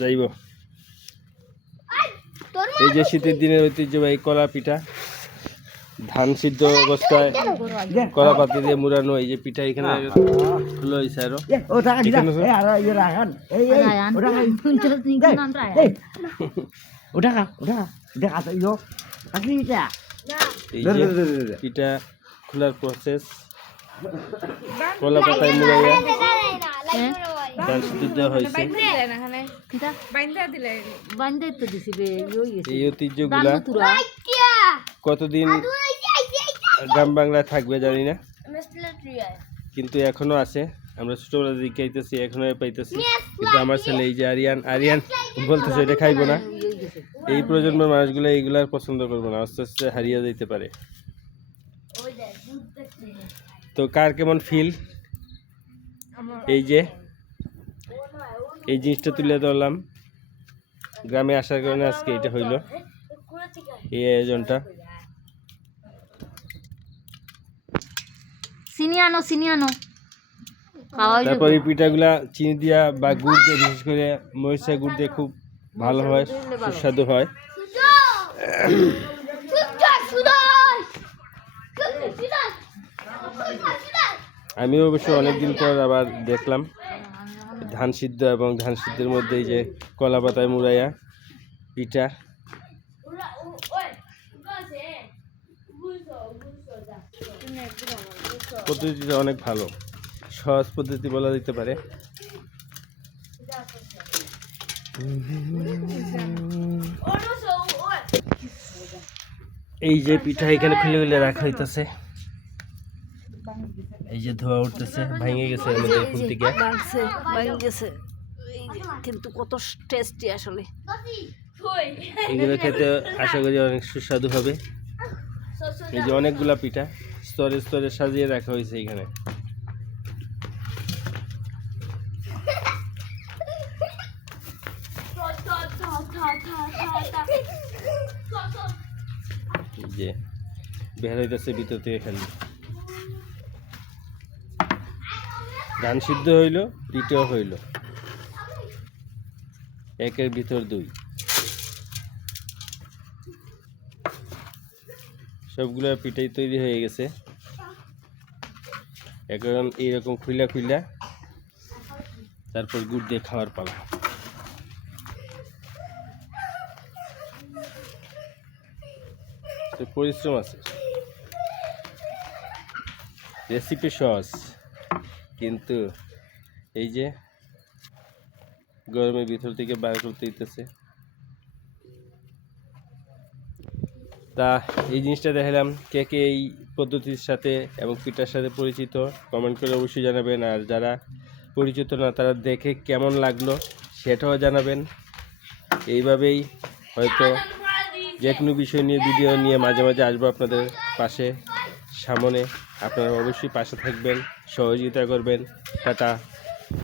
যাইব। এই যে শীতের দিনের ঐতিহ্যবাহী কলা পিঠা, ধান সিদ্ধ অবস্থায় কলা পাতা দিয়ে মুড়ানো এই যে পিঠা এখানে খুলে হয়েছে আরো পিঠা খোলার প্রসেস। কলা পাতায় মুড়াইয়া ধান সিদ্ধ দেওয়া হয়েছে। এই ঐতিহ্যগুলা কতদিন গ্রাম বাংলায় থাকবে জানি না, কিন্তু এখনো আছে। আমরা ছোটবেলা দিকে খাইতেছি, এখনো পাইতেছি। কিন্তু আমার ছেলে এই যে আরিয়ান বলতেছে এটা খাইবো না। এই প্রজন্মের মানুষগুলো এইগুলার পছন্দ করবো না, আস্তে আস্তে হারিয়ে যেতে পারে। তো কার কেমন ফিল? এই জিনিসটা তুলে ধরলাম, গ্রামে আসার কারণে আজকে এটা হইল এই আয়োজনটা। তারপর এই পিঠাগুলা চিনি দিয়া বা গুড় দিয়ে, বিশেষ করে মরিচা গুড় দিয়ে খুব ভালো হয়, সুস্বাদু হয়। আমি অবশ্য অনেকদিন পর আবার দেখলাম ধান সিদ্ধ এবং ধান সিদ্ধের মধ্যে এই যে কলা পাতায় মুড়াইয়া পিঠা। পদ্ধতিটা অনেক ভালো, সহজ পদ্ধতি বলা যেতে পারে। এই যে পিঠা এখানে খুলে খুলে রাখা হইতেছে, এই যে ধোয়া উঠতেছে, ভেঙে গেছে এর মধ্যে ফুল থেকে গেছে, কিন্তু কত টেস্টি আসলে। এগুলো খেতে আশা করি অনেক সুস্বাদু হবে। এই যে অনেকগুলা পিঠা স্তরে স্তরে সাজিয়ে রাখা হয়েছে এখানে। যে বের হইতেছে ভিতর থেকে খালি ধান সিদ্ধ হইল, পিঠাও হইল, একের ভিতর দুই। সবগুলো পিঠাই তৈরি হয়ে গেছে। এখন এইরকম খুইলা খুইলা তারপর গুড় দিয়ে খাওয়ার পালা। তো পরিশ্রম আছে, রেসিপি সহজ, কিন্তু এই যে গরমের ভিতর থেকে বার করতে দিতেছে। তা এই জিনিসটা দেখালাম, কে কে এই পদ্ধতির সাথে এবং পিঠার সাথে পরিচিত কমেন্ট করে অবশ্যই জানাবেন। আর যারা পরিচিত না তারা দেখে কেমন লাগলো সেটাও জানাবেন। এইভাবেই হয়তো যে কোনো বিষয় নিয়ে ভিডিও নিয়ে মাঝে মাঝে আসবো আপনাদের পাশে, সামনে। আপনারা অবশ্যই পাশে থাকবেন, সহযোগিতা করবেন। টাটা।